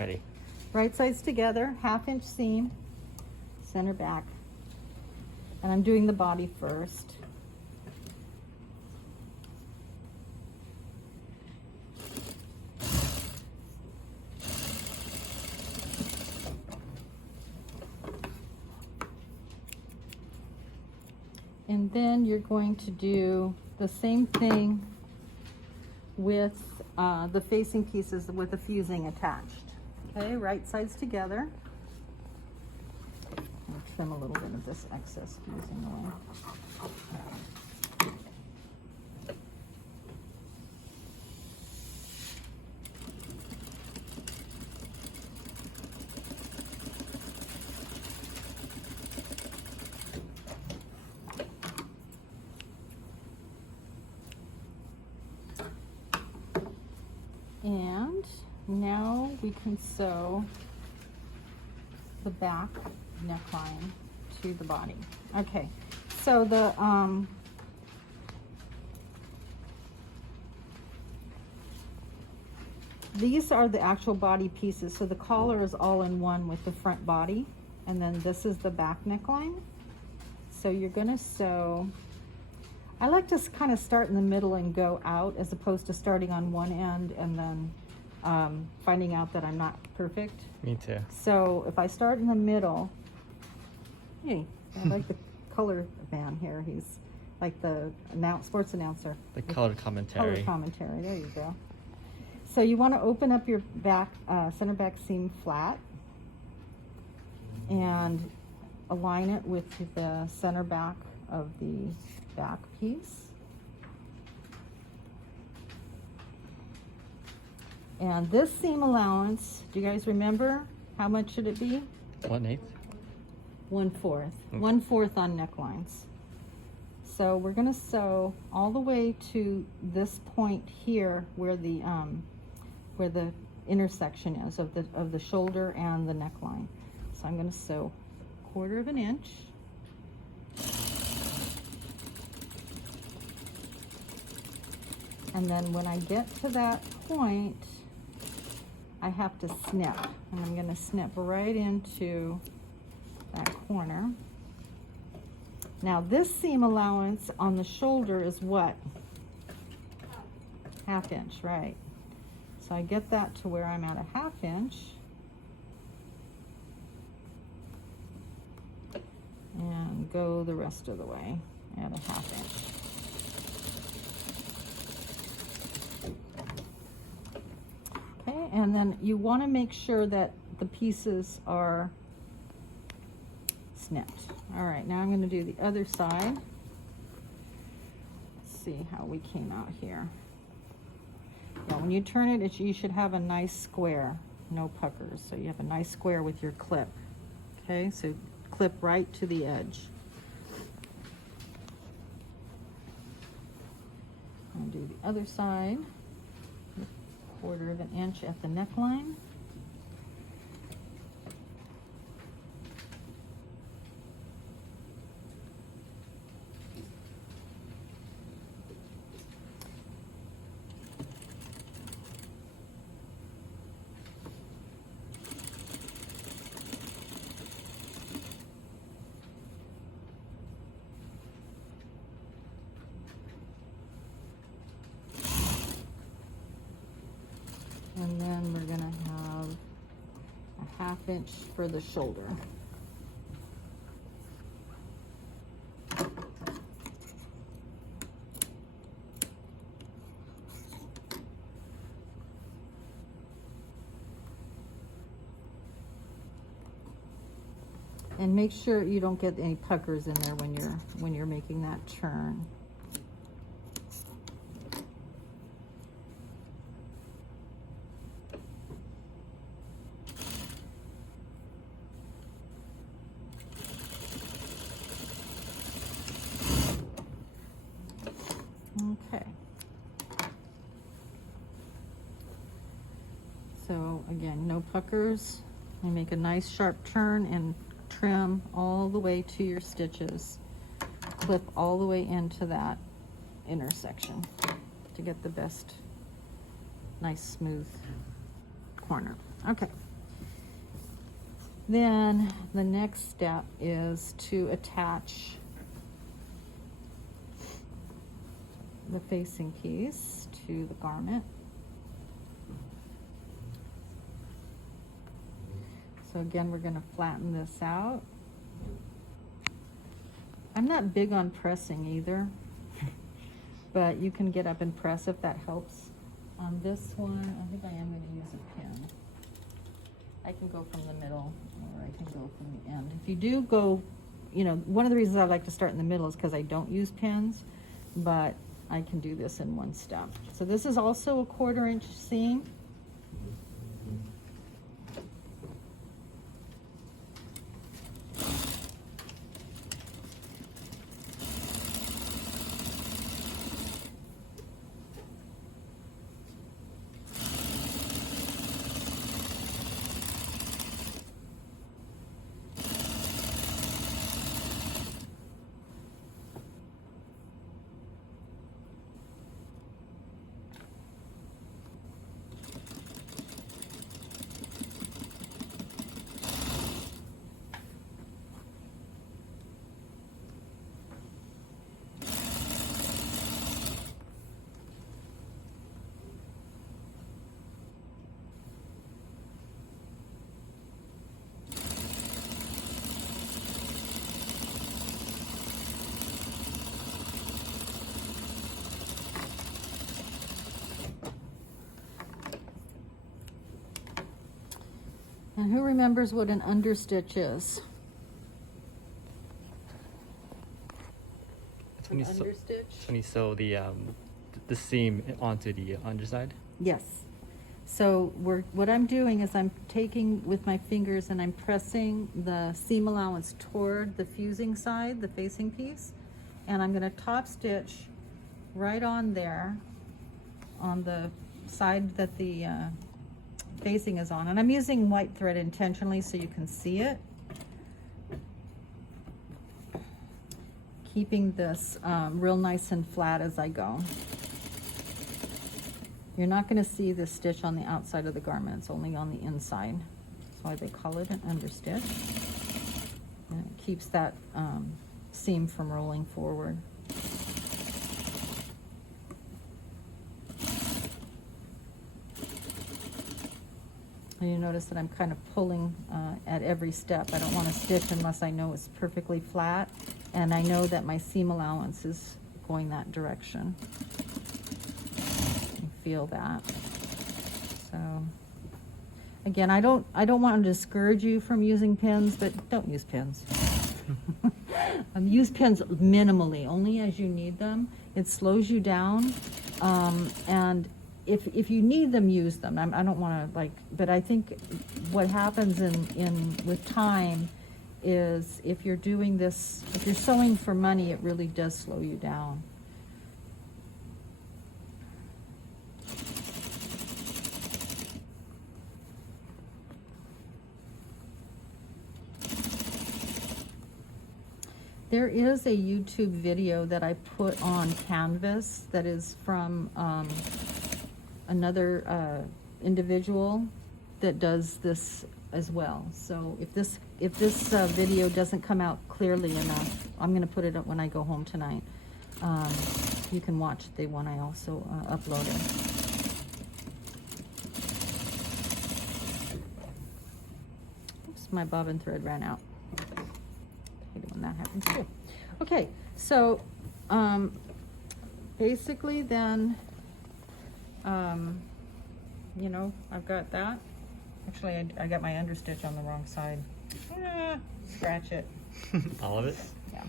Ready. Right sides together, 1/2 inch seam, center back. And I'm doing the body first. And then you're going to do the same thing with the facing pieces with the fusing attached. Okay, right sides together. I'll trim a little bit of this excess fusing away. And now we can sew the back neckline to the body. Okay, so the these are the actual body pieces. So the collar is all in one with the front body, and then this is the back neckline. So you're gonna sew, I like to kind of start in the middle and go out, as opposed to starting on one end and then finding out that I'm not perfect. Me too. So if I start in the middle, hey, I like the color man here. He's like the sports announcer. The color commentary. Color commentary, there you go. So you want to open up your back, center back seam flat and align it with the center back of the back piece. And this seam allowance, do you guys remember? How much should it be? 1/8. 1/4. 1/4 on necklines. So we're gonna sew all the way to this point here where the intersection is of the shoulder and the neckline. So I'm gonna sew 1/4 inch. And then when I get to that point, I have to snip, and I'm gonna snip right into that corner. Now this seam allowance on the shoulder is what? 1/2 inch, right? So I get that to where I'm at a 1/2 inch. And go the rest of the way at a 1/2 inch. Okay, and then you want to make sure that the pieces are snipped. All right, now I'm going to do the other side. Let's see how we came out here. Yeah, when you turn it, you should have a nice square, no puckers. So you have a nice square with your clip. Okay, so clip right to the edge. I'll do the other side. 1/4 inch at the neckline. And then we're gonna have a 1/2 inch for the shoulder. And make sure you don't get any puckers in there when you're making that turn. Okay. So again, no puckers. You make a nice sharp turn and trim all the way to your stitches. Clip all the way into that intersection to get the best, nice smooth corner. Okay, Then the next step is to attach the facing piece to the garment. So again, we're going to flatten this out. I'm not big on pressing either, but you can get up and press if that helps. On this one, I think I am going to use a pin. I can go from the middle, or I can go from the end. If you do go, you know, one of the reasons I like to start in the middle is because I don't use pins, but I can do this in one step. So this is also a 1/4 inch seam. And who remembers what an understitch is? It's when Understitch? you sew the seam onto the underside. Yes. So what I'm doing is I'm taking with my fingers and I'm pressing the seam allowance toward the fusing side, the facing piece, and I'm going to top stitch right on there on the side that the facing is on. And I'm using white thread intentionally so you can see it. Keeping this real nice and flat as I go. You're not going to see this stitch on the outside of the garment, it's only on the inside. That's why they call it an understitch. And it keeps that seam from rolling forward. And you notice that I'm kind of pulling at every step. I don't want to stitch unless I know it's perfectly flat, and I know that my seam allowance is going that direction. You feel that. So again, I don't want to discourage you from using pins, but don't use pins. Use pins minimally, only as you need them. It slows you down, and if you need them, use them. I don't want to but I think what happens with time is if you're doing this, if you're sewing for money, it really does slow you down. There is a YouTube video that I put on Canvas that is from another individual that does this as well. So if this video doesn't come out clearly enough, I'm going to put it up when I go home tonight. You can watch the one I also uploaded. Oops, my bobbin thread ran out. When that happens too. Okay, so basically then, you know, I've got that. Actually, I got my understitch on the wrong side. Scratch it. All of it? Yeah.